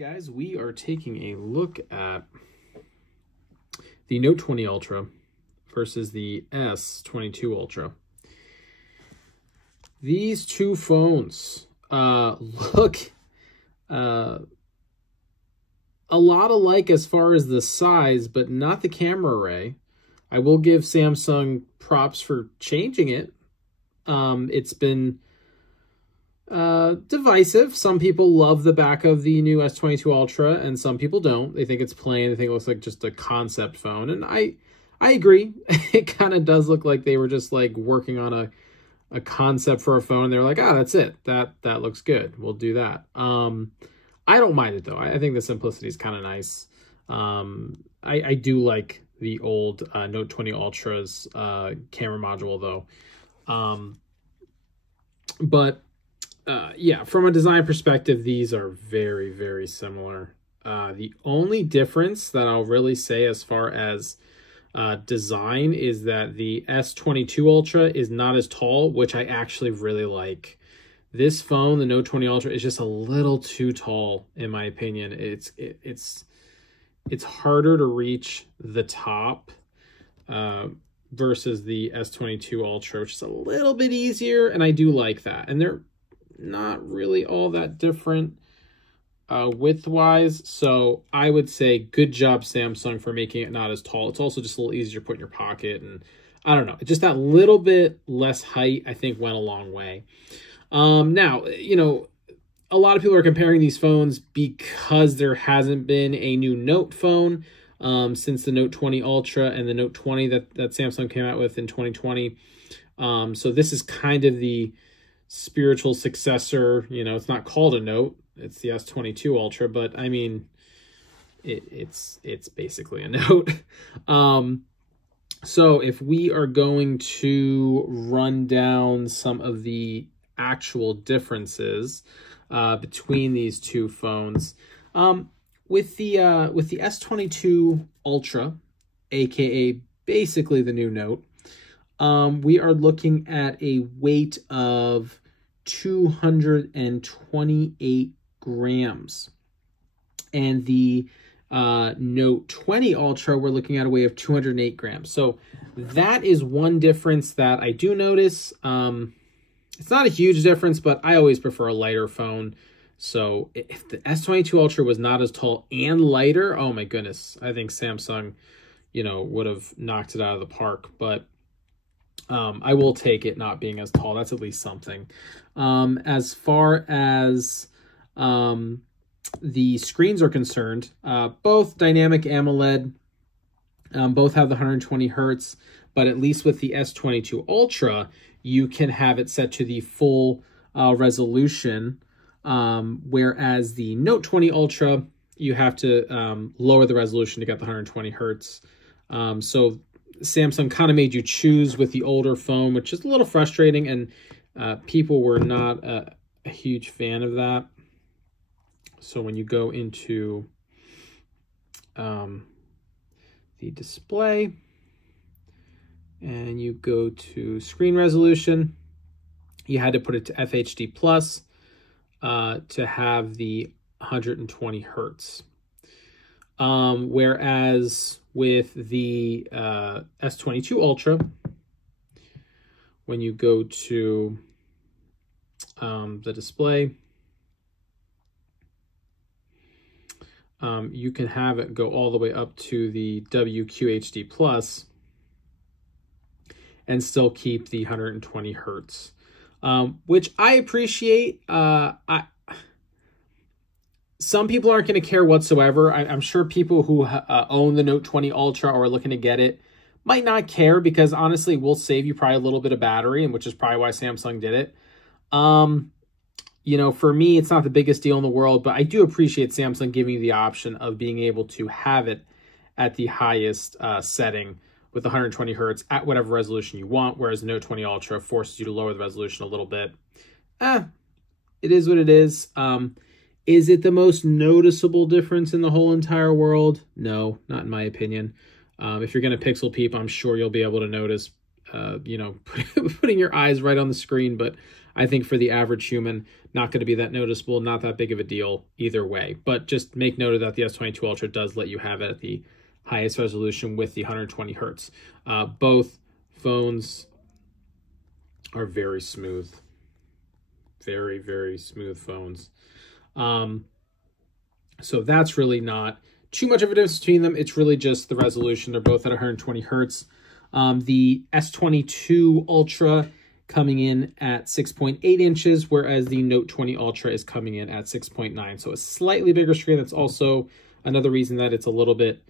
Guys, we are taking a look at the Note 20 Ultra versus the S22 Ultra. These two phones look a lot alike as far as the size, but not the camera array. I will give Samsung props for changing it. It's been divisive. Some people love the back of the new S22 Ultra, and some people don't. They think it's plain. They think it looks like just a concept phone, and I agree. It kind of does look like they were just like working on a concept for a phone, and they're like, ah, that's it. That looks good. We'll do that. I don't mind it though. I think the simplicity is kind of nice. I do like the old Note 20 Ultra's camera module though. Yeah, from a design perspective, these are very, very similar. The only difference that I'll really say as far as design is that the S22 Ultra is not as tall, which I actually really like. This phone, the Note 20 Ultra, is just a little too tall, in my opinion. It's harder to reach the top versus the S22 Ultra, which is a little bit easier, and I do like that. And they're not really all that different width-wise, so I would say good job, Samsung, for making it not as tall. It's also just a little easier to put in your pocket, and I don't know, just that little bit less height, I think, went a long way. Now, you know, a lot of people are comparing these phones because there hasn't been a new Note phone since the Note 20 Ultra and the Note 20 that Samsung came out with in 2020. So this is kind of the spiritual successor. You know, it's not called a Note, it's the S22 Ultra, but I mean, it's basically a Note. So if we are going to run down some of the actual differences between these two phones, with the S22 Ultra, aka basically the new Note, we are looking at a weight of 228 grams. And the Note 20 Ultra, we're looking at a weight of 208 grams. So that is one difference that I do notice. It's not a huge difference, but I always prefer a lighter phone. So if the S22 Ultra was not as tall and lighter, oh my goodness, I think Samsung, you know, would have knocked it out of the park. But I will take it not being as tall. That's at least something. As far as the screens are concerned, both dynamic AMOLED, both have the 120 hertz, but at least with the S22 Ultra, you can have it set to the full resolution, whereas the Note 20 Ultra, you have to lower the resolution to get the 120 hertz. So Samsung kind of made you choose with the older phone, which is a little frustrating, and people were not a huge fan of that. So when you go into the display and you go to screen resolution, you had to put it to FHD plus to have the 120 hertz. Whereas with the S22 Ultra, when you go to the display, you can have it go all the way up to the WQHD plus and still keep the 120 hertz, which I appreciate. Some people aren't going to care whatsoever. I'm sure people who own the Note 20 Ultra or are looking to get it might not care, because honestly, it will save you probably a little bit of battery, and which is probably why Samsung did it. You know, for me, it's not the biggest deal in the world, but I do appreciate Samsung giving you the option of being able to have it at the highest setting with 120 hertz at whatever resolution you want, whereas the Note 20 Ultra forces you to lower the resolution a little bit. It is what it is. Is it the most noticeable difference in the whole entire world? No, not in my opinion. If you're going to pixel peep, I'm sure you'll be able to notice you know, putting your eyes right on the screen, but I think for the average human, not going to be that noticeable, not that big of a deal either way. But just make note of that the S22 Ultra does let you have it at the highest resolution with the 120 hertz. Both phones are very smooth. Very, very smooth phones. So that's really not too much of a difference between them. It's really just the resolution. They're both at 120 hertz. The S22 Ultra coming in at 6.8 inches, whereas the Note 20 Ultra is coming in at 6.9. So a slightly bigger screen. That's also another reason that it's a little bit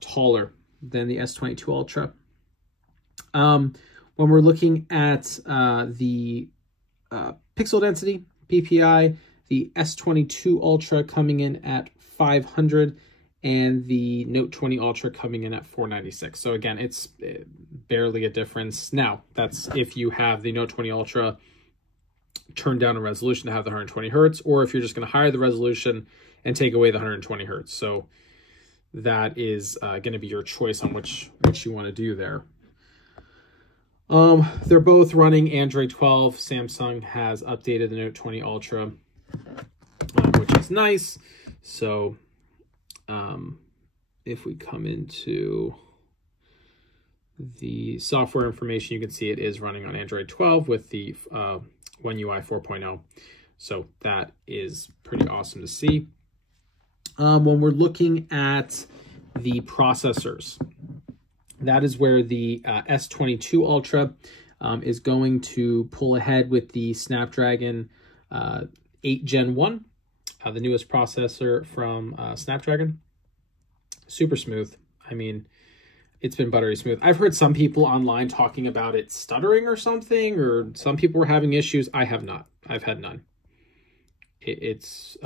taller than the S22 Ultra. When we're looking at the pixel density, PPI, the S22 Ultra coming in at 500 and the Note 20 Ultra coming in at 496. So again, it's barely a difference. Now, that's if you have the Note 20 Ultra turned down in resolution to have the 120 hertz, or if you're just going to higher the resolution and take away the 120 hertz. So that is going to be your choice on which you want to do there. They're both running Android 12. Samsung has updated the Note 20 Ultra, which is nice. So if we come into the software information, you can see it is running on Android 12 with the One UI 4.0. So that is pretty awesome to see. When we're looking at the processors, that is where the S22 Ultra is going to pull ahead with the Snapdragon 8 Gen 1, the newest processor from Snapdragon. Super smooth. I mean, it's been buttery smooth. I've heard some people online talking about it stuttering or something, or some people were having issues. I have not. I've had none. It's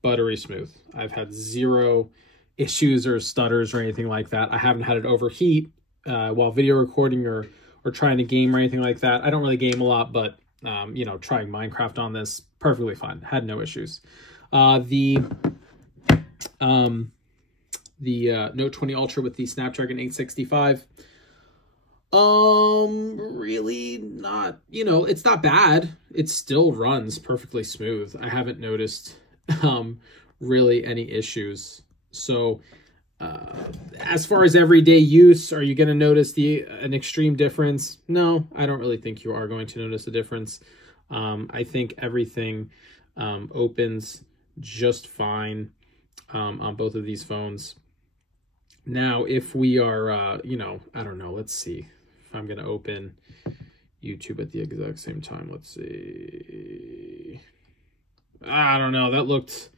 buttery smooth. I've had zero issues or stutters or anything like that. I haven't had it overheat while video recording or trying to game or anything like that. I don't really game a lot, but you know, trying Minecraft on this, perfectly fine. Had no issues. The Note 20 Ultra with the Snapdragon 865, really not, you know, it's not bad. It still runs perfectly smooth. I haven't noticed really any issues. So as far as everyday use, are you going to notice an extreme difference? No, I don't really think you are going to notice a difference. I think everything opens just fine on both of these phones. Now, if we are, you know, I don't know, let's see if I'm going to open YouTube at the exact same time. Let's see. I don't know. That looked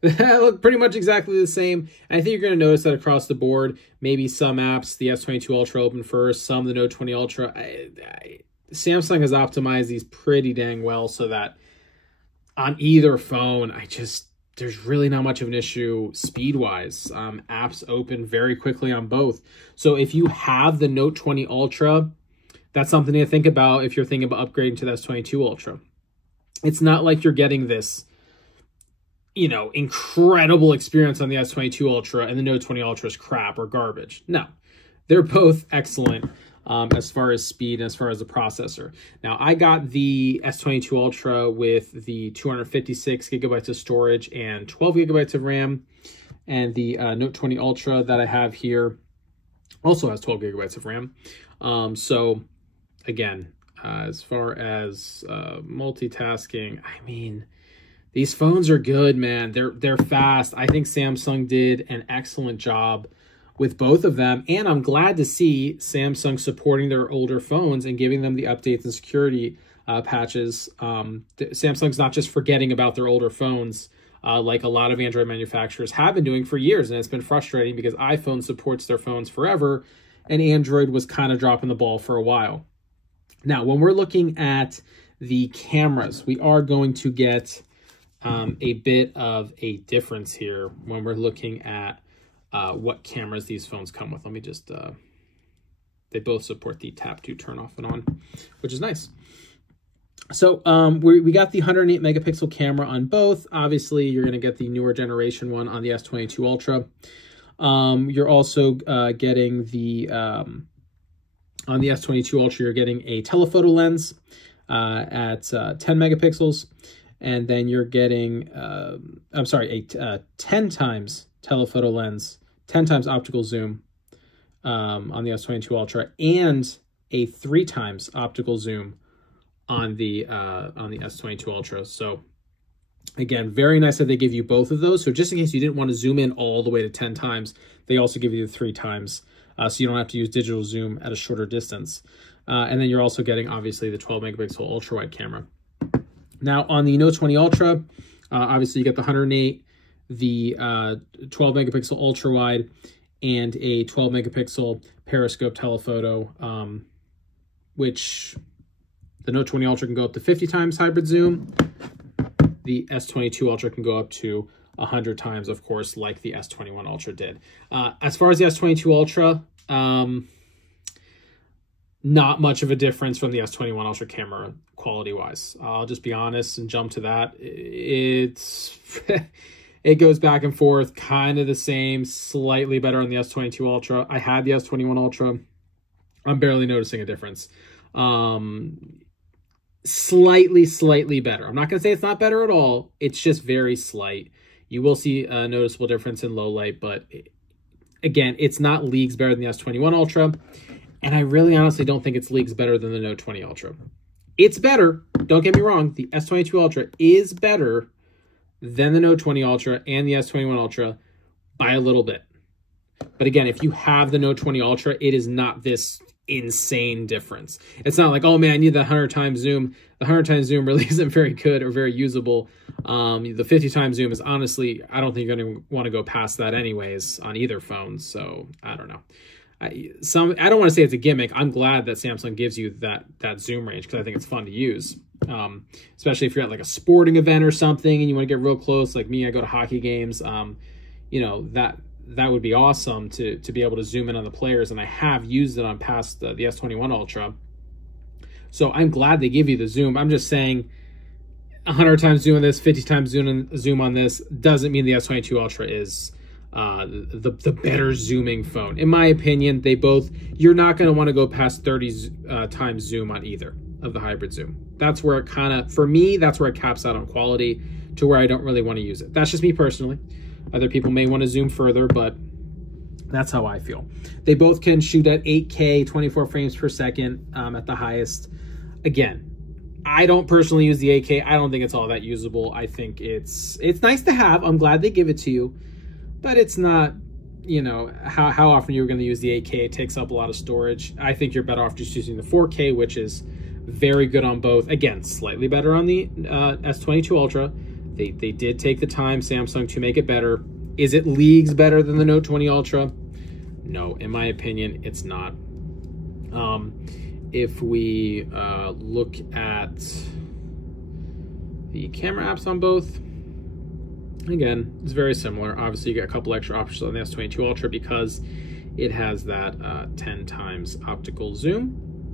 pretty much exactly the same. And I think you're going to notice that across the board. Maybe some apps, the S22 Ultra open first, some the Note 20 Ultra. Samsung has optimized these pretty dang well so that on either phone, there's really not much of an issue speed-wise. Apps open very quickly on both. So if you have the Note 20 Ultra, that's something to think about if you're thinking about upgrading to the S22 Ultra. It's not like you're getting this, you know, incredible experience on the S22 Ultra and the Note 20 Ultra is crap or garbage. No, they're both excellent as far as speed and as far as the processor. Now, I got the S22 Ultra with the 256 gigabytes of storage and 12 gigabytes of RAM. And the Note 20 Ultra that I have here also has 12 gigabytes of RAM. So, again, as far as multitasking, I mean, these phones are good, man. They're fast. I think Samsung did an excellent job with both of them, and I'm glad to see Samsung supporting their older phones and giving them the updates and security patches. Samsung's not just forgetting about their older phones like a lot of Android manufacturers have been doing for years, and it's been frustrating because iPhone supports their phones forever, and Android was kind of dropping the ball for a while. Now, when we're looking at the cameras, we are going to get a bit of a difference here when we're looking at what cameras these phones come with. Let me just, they both support the tap to turn off and on, which is nice. So we got the 108 megapixel camera on both. Obviously, you're going to get the newer generation one on the S22 Ultra. You're also getting the On the S22 Ultra, you're getting a telephoto lens at 10 megapixels, and then you're getting, I'm sorry, a 10 times telephoto lens, 10 times optical zoom on the S22 Ultra, and a 3 times optical zoom on the S22 Ultra. So again, very nice that they give you both of those. So just in case you didn't want to zoom in all the way to 10 times, they also give you the 3 times. So you don't have to use digital zoom at a shorter distance. And then you're also getting, obviously, the 12 megapixel ultra wide camera. Now on the Note 20 Ultra, obviously you get the 108, the 12 megapixel ultra wide, and a 12 megapixel periscope telephoto, which the Note 20 Ultra can go up to 50 times hybrid zoom. The S22 Ultra can go up to 100 times, of course, like the S21 Ultra did. As far as the S22 Ultra, not much of a difference from the S21 Ultra camera quality-wise. I'll just be honest and jump to that. It's it goes back and forth, kind of the same, slightly better on the S22 Ultra. I had the S21 Ultra. I'm barely noticing a difference. Slightly better. I'm not going to say it's not better at all. It's just very slight. You will see a noticeable difference in low light, but again, it's not leagues better than the S21 Ultra. And I really honestly don't think it's leagues better than the Note 20 Ultra. It's better. Don't get me wrong. The S22 Ultra is better than the Note 20 Ultra and the S21 Ultra by a little bit. But again, if you have the Note 20 Ultra, it is not this insane difference. It's not like, oh man, I need the 100 times zoom. The 100 times zoom really isn't very good or very usable. The 50 times zoom is honestly, I don't think you're going to want to go past that anyways on either phone. So I don't know. I don't want to say it's a gimmick. I'm glad that Samsung gives you that zoom range because I think it's fun to use. Especially if you're at like a sporting event or something and you want to get real close. Like me, I go to hockey games. You know, that would be awesome to be able to zoom in on the players, and I have used it on past the S21 Ultra. So I'm glad they give you the zoom. I'm just saying 100 times zoom on this, 50 times zoom on this doesn't mean the S22 Ultra is the better zooming phone. In my opinion, they both, you're not going to want to go past 30 times zoom on either of the hybrid zoom. That's where it kind of, for me, that's where it caps out on quality to where I don't really want to use it. That's just me personally. Other people may want to zoom further, but that's how I feel. They both can shoot at 8K, 24 frames per second at the highest. Again, I don't personally use the 8K. I don't think it's all that usable. I think it's nice to have. I'm glad they give it to you, but it's not, you know, how often you're going to use the 8K. It takes up a lot of storage. I think you're better off just using the 4K, which is very good on both. Again, slightly better on the S22 Ultra. They did take the time, Samsung, to make it better. Is it leagues better than the Note 20 Ultra? No, in my opinion, it's not. If we look at the camera apps on both, again, it's very similar. Obviously, you get a couple extra options on the S22 Ultra because it has that 10 times optical zoom,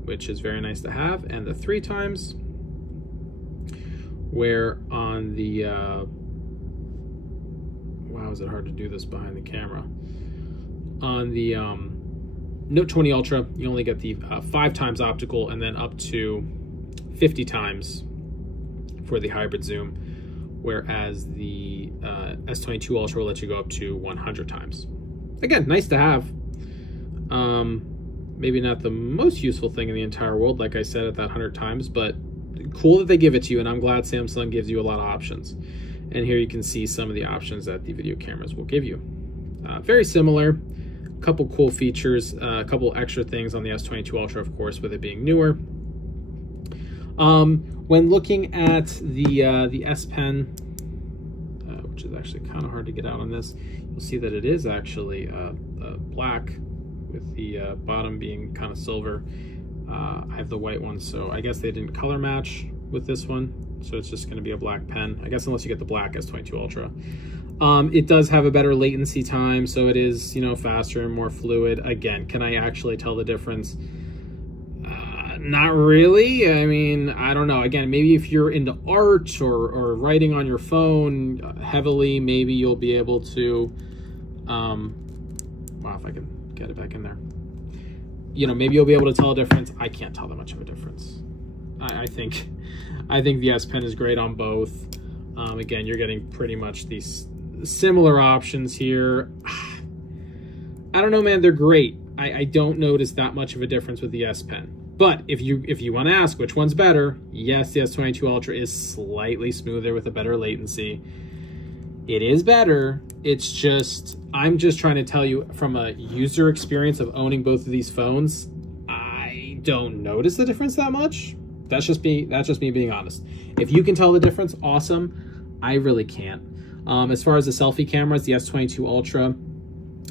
which is very nice to have, and the 3 times, where on the wow, is it hard to do this behind the camera? On the Note 20 Ultra, you only get the 5 times optical and then up to 50 times for the hybrid zoom, whereas the S22 Ultra will let you go up to 100 times. Again, nice to have. Maybe not the most useful thing in the entire world, like I said, at that 100 times, but cool that they give it to you, and I'm glad Samsung gives you a lot of options. And here you can see some of the options that the video cameras will give you. Very similar, a couple cool features, a couple extra things on the S22 Ultra, of course, with it being newer. When looking at the S Pen, which is actually kind of hard to get out on this, you'll see that it is actually black, with the bottom being kind of silver. I have the white one, so I guess they didn't color match with this one, so it's just going to be a black pen, I guess, unless you get the black S22 Ultra. It does have a better latency time, so it is, you know, faster and more fluid. Again, can I actually tell the difference? Not really. I mean, I don't know. Again, maybe if you're into art or writing on your phone heavily, maybe you'll be able to, wow, if I can get it back in there. you know, maybe you'll be able to tell a difference. I can't tell that much of a difference. I think the S Pen is great on both. Again, you're getting pretty much these similar options here. I don't know, man. They're great. I don't notice that much of a difference with the S Pen. But if you want to ask which one's better, yes, the S22 Ultra is slightly smoother with a better latency. It is better. It's just, I'm just trying to tell you from a user experience of owning both of these phones, I don't notice the difference that much. That's just me being honest. If you can tell the difference, awesome. I really can't. As far as the selfie cameras, the S22 Ultra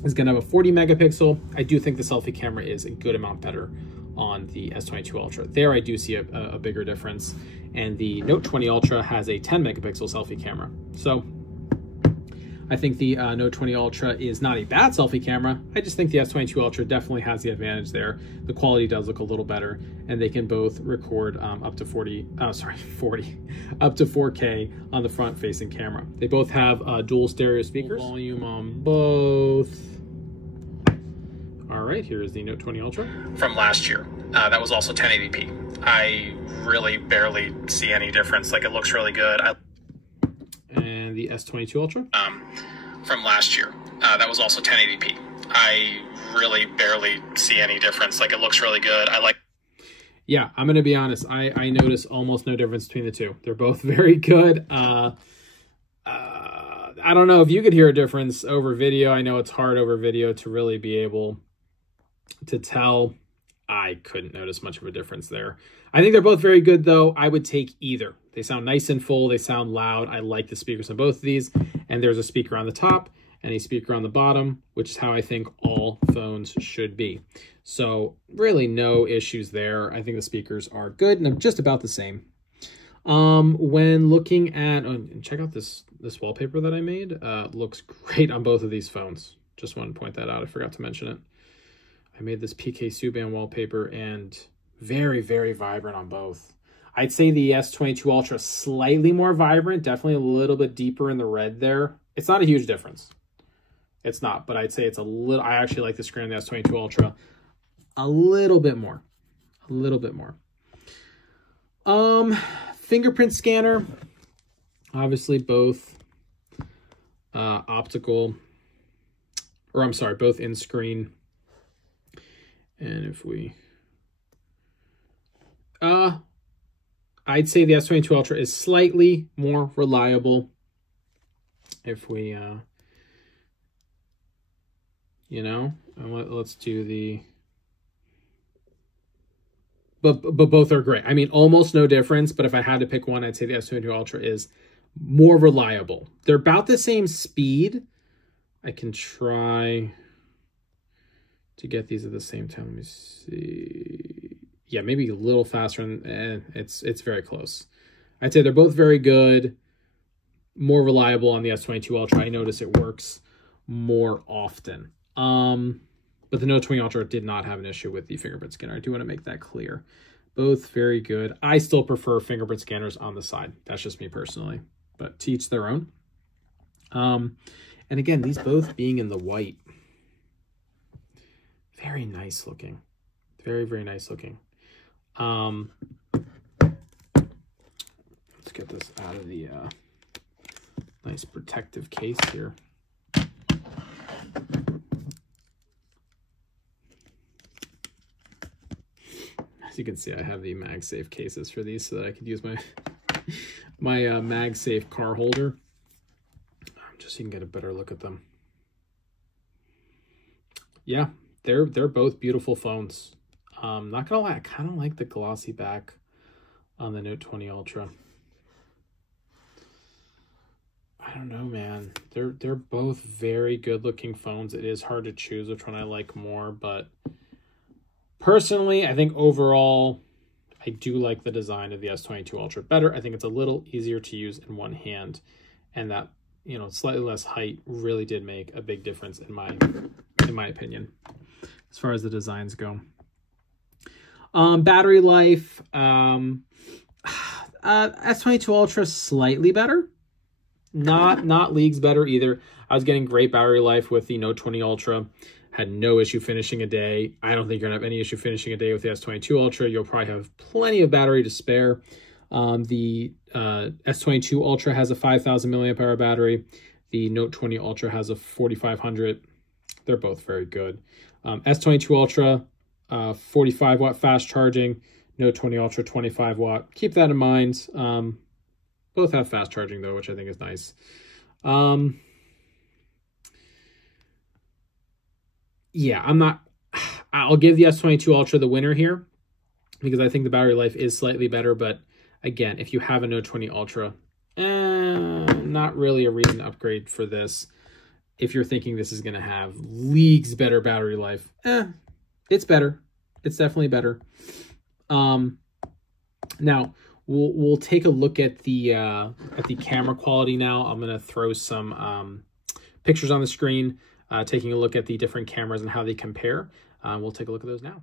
is going to have a 40 megapixel. I do think the selfie camera is a good amount better on the S22 Ultra. There I do see a bigger difference. And the Note 20 Ultra has a 10 megapixel selfie camera. So I think the Note 20 Ultra is not a bad selfie camera. I just think the S22 Ultra definitely has the advantage there. The quality does look a little better, and they can both record up to 4K on the front-facing camera. They both have dual stereo speakers. Volume on both. All right, here is the Note 20 Ultra. From last year. That was also 1080p. I really barely see any difference. Like, it looks really good. And the S22 Ultra. From last year. That was also 1080p. I really barely see any difference. Like, it looks really good. I like... Yeah, I'm going to be honest. I notice almost no difference between the two. They're both very good. I don't know if you could hear a difference over video. I know it's hard over video to really be able to tell. I couldn't notice much of a difference there. I think they're both very good, though. I would take either. They sound nice and full. They sound loud. I like the speakers on both of these. And there's a speaker on the top and a speaker on the bottom, which is how I think all phones should be. So really no issues there. I think the speakers are good and just about the same. When looking at, check out this wallpaper that I made. Looks great on both of these phones. Just wanted to point that out. I forgot to mention it. I made this PK Subban wallpaper and very, very vibrant on both. I'd say the S22 Ultra slightly more vibrant, definitely a little bit deeper in the red there. It's not a huge difference. It's not, but I'd say it's a little, I actually like the screen on the S22 Ultra a little bit more. A little bit more. Fingerprint scanner, obviously both optical, or I'm sorry, both in-screen. And if we, I'd say the S22 Ultra is slightly more reliable. If we, you know, let's do the, but both are great. I mean, almost no difference, but if I had to pick one, I'd say the S22 Ultra is more reliable. They're about the same speed. I can try to get these at the same time. Let me see. Yeah, maybe a little faster, and it's very close. I'd say they're both very good, more reliable on the S22 Ultra. I notice it works more often. But the Note 20 Ultra did not have an issue with the fingerprint scanner. I do want to make that clear. Both very good. I still prefer fingerprint scanners on the side. That's just me personally, but to each their own. And again, these both being in the white. Very nice looking. Very, very nice looking. Let's get this out of the nice protective case here. As you can see, I have the MagSafe cases for these so that I could use my MagSafe car holder. Just so you can get a better look at them. Yeah, they're both beautiful phones. Not gonna lie, I kind of like the glossy back on the Note 20 Ultra. I don't know, man. They're both very good looking phones. It is hard to choose which one I like more, but personally, I think overall, I do like the design of the S22 Ultra better. I think it's a little easier to use in one hand, and that, you know, slightly less height really did make a big difference in my opinion, as far as the designs go. Battery life, S22 Ultra slightly better, not leagues better either. I was getting great battery life with the Note 20 Ultra. had no issue finishing a day. I don't think you're going to have any issue finishing a day with the S22 Ultra. You'll probably have plenty of battery to spare. The S22 Ultra has a 5,000 milliamp hour battery. The Note 20 Ultra has a 4,500. They're both very good. S22 Ultra, 45 watt fast charging. Note 20 Ultra, 25 watt. Keep that in mind. Both have fast charging though, which I think is nice. Yeah, I'll give the S22 Ultra the winner here because I think the battery life is slightly better. But again, if you have a Note 20 Ultra, not really a reason to upgrade for this. If you're thinking this is going to have leagues better battery life, it's better. It's definitely better. Now we'll take a look at the camera quality now. I'm going to throw some pictures on the screen, taking a look at the different cameras and how they compare. We'll take a look at those now.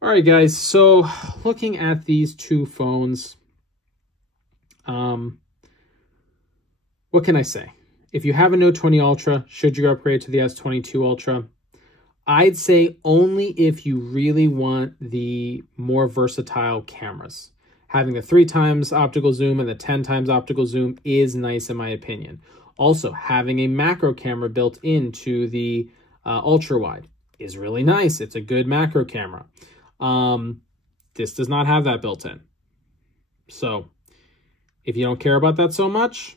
All right, guys, so looking at these two phones, what can I say? If you have a Note 20 Ultra, should you upgrade to the S22 Ultra? I'd say only if you really want the more versatile cameras. Having the 3x optical zoom and the 10x optical zoom is nice in my opinion. Also, having a macro camera built into the ultra wide is really nice. It's a good macro camera. This does not have that built in. So if you don't care about that so much,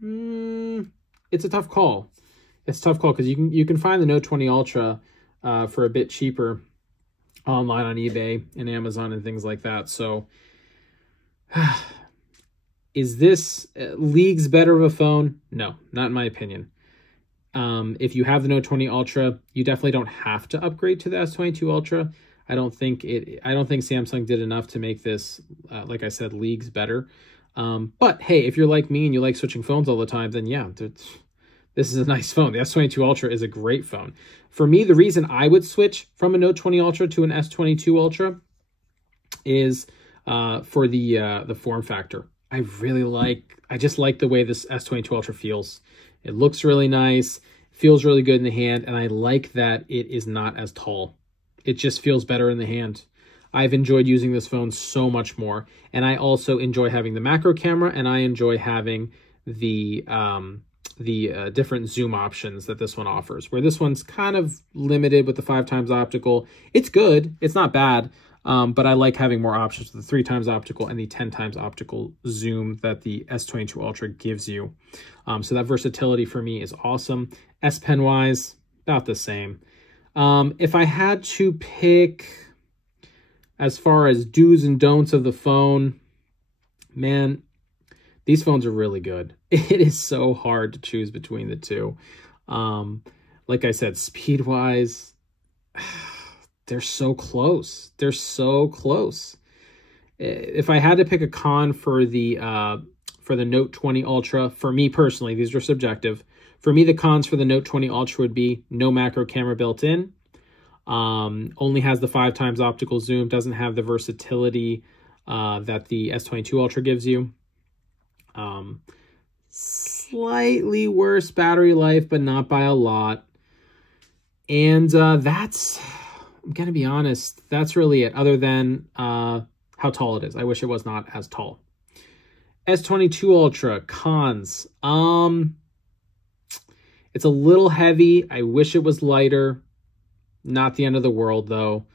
it's a tough call. It's a tough call because you can find the Note 20 Ultra for a bit cheaper online on eBay and Amazon and things like that. So is this leagues better of a phone? No, not in my opinion. If you have the Note 20 Ultra, you definitely don't have to upgrade to the S22 Ultra. I don't think Samsung did enough to make this, like I said, leagues better. But hey, if you're like me and you like switching phones all the time, then yeah, this is a nice phone. The S22 Ultra is a great phone. For me, the reason I would switch from a Note 20 Ultra to an S22 Ultra is for the form factor. I just like the way this S22 Ultra feels. It looks really nice, feels really good in the hand, and I like that it is not as tall. It just feels better in the hand. I've enjoyed using this phone so much more. And I also enjoy having the macro camera, and I enjoy having the different zoom options that this one offers, where this one's kind of limited with the 5x optical. It's good. It's not bad. But I like having more options with the 3x optical and the 10x optical zoom that the S22 Ultra gives you. So that versatility for me is awesome. S Pen wise, about the same. If I had to pick as far as do's and don'ts of the phone, man, these phones are really good. It is so hard to choose between the two. Like I said, speed-wise, they're so close. They're so close. If I had to pick a con for the Note 20 Ultra, for me personally, these are subjective. For me, the cons for the Note 20 Ultra would be no macro camera built in, only has the 5x optical zoom, doesn't have the versatility that the S22 Ultra gives you. Slightly worse battery life, but not by a lot. And that's I'm going to be honest, that's really it, other than how tall it is. I wish it was not as tall. S22 Ultra, cons. It's a little heavy. I wish it was lighter. Not the end of the world, though.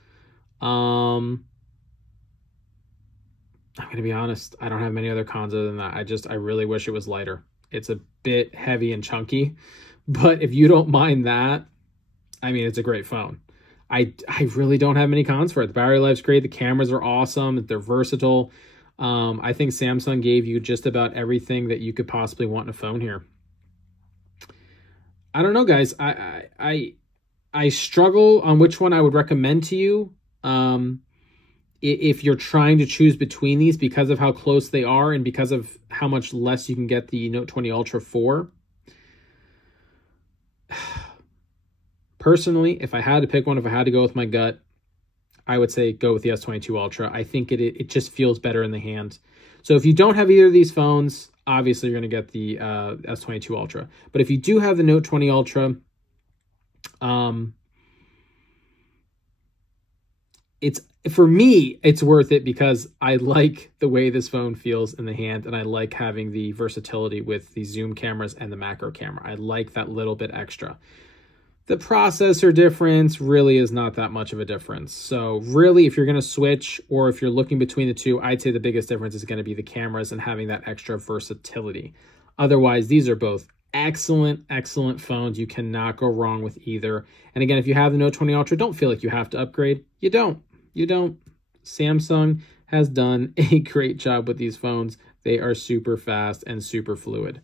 I'm going to be honest. I don't have many other cons other than that. I really wish it was lighter. It's a bit heavy and chunky. But if you don't mind that, I mean, it's a great phone. I really don't have many cons for it. The battery life's great. The cameras are awesome. They're versatile. I think Samsung gave you just about everything that you could possibly want in a phone here. I don't know, guys. I struggle on which one I would recommend to you. If you're trying to choose between these because of how close they are and because of how much less you can get the Note 20 Ultra for. Personally, if I had to pick one, if I had to go with my gut, I would say go with the S22 Ultra. I think it just feels better in the hand. So if you don't have either of these phones, obviously you're going to get the S22 Ultra. But if you do have the Note 20 Ultra, for me, it's worth it because I like the way this phone feels in the hand, and I like having the versatility with the zoom cameras and the macro camera. I like that little bit extra. The processor difference really is not that much of a difference. So really, if you're going to switch or if you're looking between the two, I'd say the biggest difference is going to be the cameras and having that extra versatility. Otherwise, these are both excellent, excellent phones. You cannot go wrong with either. And again, if you have the Note 20 Ultra, don't feel like you have to upgrade. You don't. You don't. Samsung has done a great job with these phones. They are super fast and super fluid.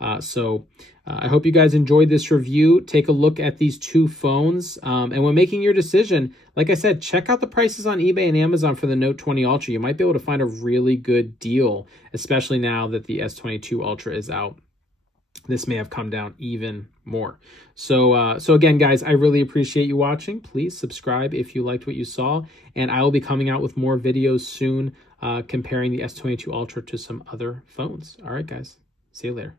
I hope you guys enjoyed this review. Take a look at these two phones. And when making your decision, like I said, check out the prices on eBay and Amazon for the Note 20 Ultra. You might be able to find a really good deal, especially now that the S22 Ultra is out. This may have come down even more. So again, guys, I really appreciate you watching. Please subscribe if you liked what you saw. And I will be coming out with more videos soon comparing the S22 Ultra to some other phones. All right, guys. See you later.